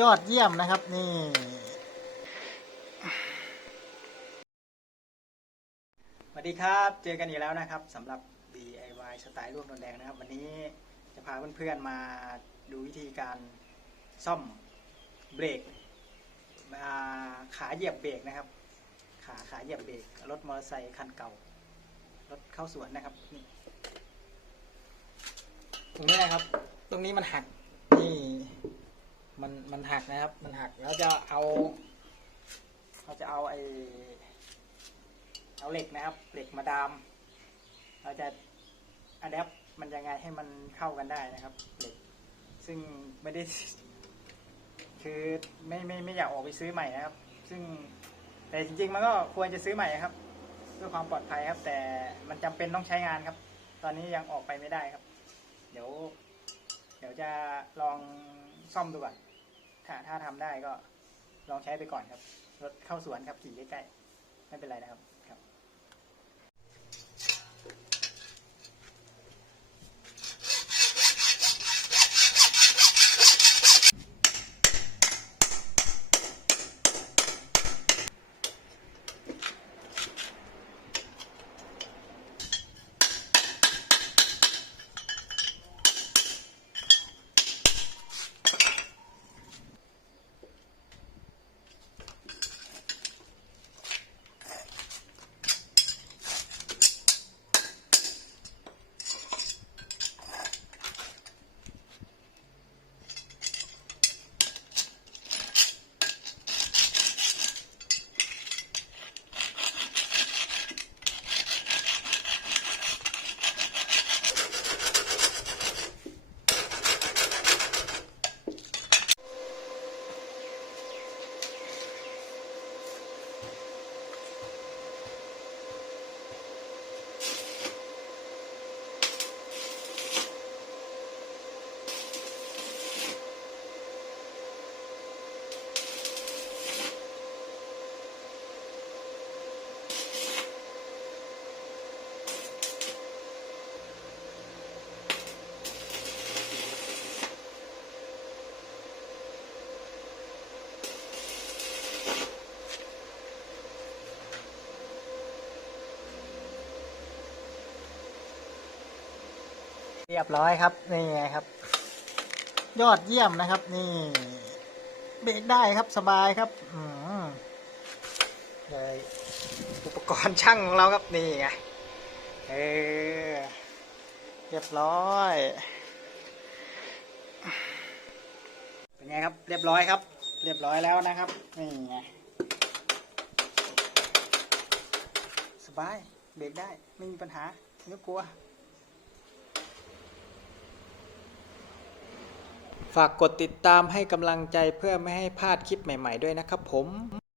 ยอดเยี่ยมนะครับ นี่ สวัสดีครับ เจอกันอีกแล้วนะครับสำหรับ DIY สไตล์ร่วมนนแดงนะครับ วันนี้จะพาเพื่อนๆมาดูวิธีการซ่อมเบรกขาเหยียบเบรกนะครับ ขาขาเหยียบเบรกรถมอเตอร์ไซค์คันเก่ารถเข้าสวนนะครับนี่ตรงนี้นะครับ ตรงนี้มันหักนี่ มันมันหักนะครับ มันหักแล้วจะเอาเราจะเอาไอเอาเหล็กนะครับ เหล็กมาดาม เราจะอัดแอปมันยังไงให้มันเข้ากันได้นะครับ เหล็ก ซึ่งไม่ได้ คือไม่ไม่ไม่อยากออกไปซื้อใหม่นะครับ ซึ่งแต่จริง ๆ มันก็ควรจะซื้อใหม่ครับเพื่อความปลอดภัยครับ แต่มันจำเป็นต้องใช้งานครับ ตอนนี้ยังออกไปไม่ได้ครับ เดี๋ยว เดี๋ยวจะลองซ่อมดูก่อน ถ้าถ้าทำได้ก็ลองใช้ไปก่อนครับรถเข้าสวนครับขี่ใกล้ๆไม่เป็นไรนะครับ เรียบร้อยครับนี่ไงครับ ยอดเยี่ยมนะครับ นี่เบรกได้ครับสบายครับอืมเลยอุปกรณ์ช่างของเราครับนี่ไงเออเรียบร้อยเป็นไงครับ เรียบร้อยครับ เรียบร้อยแล้วนะครับนี่ไงสบายเบรกได้ไม่มีปัญหาไม่กลัว ฝากกดติดตามให้กำลังใจเพื่อไม่ให้พลาดคลิปใหม่ ๆ ด้วยนะครับผม